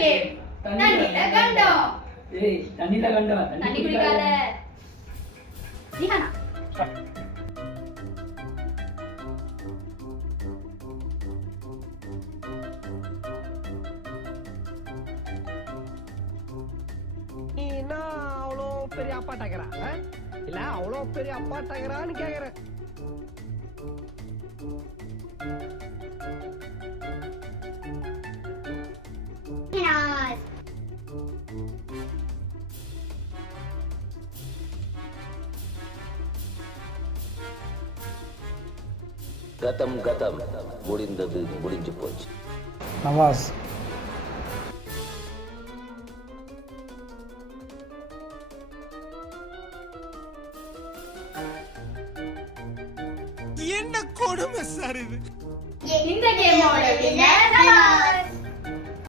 Game தண்ணில கண்டம். ஏய் தண்ணில கண்டவா தண்ணி குடிக்காத. நிஹானா என்ன அவ்வளோ பெரிய அப்பாட்டாக்கிறா இல்ல அவ்வளோ பெரிய அப்பாட்டாக்கிறான்னு கேக்குறேன். கதம் கதம் முடிந்தது முடிஞ்சு போச்சு. நவாஸ் என்ன கொடுமை சார் இது. இந்த கேமோட வின்னர்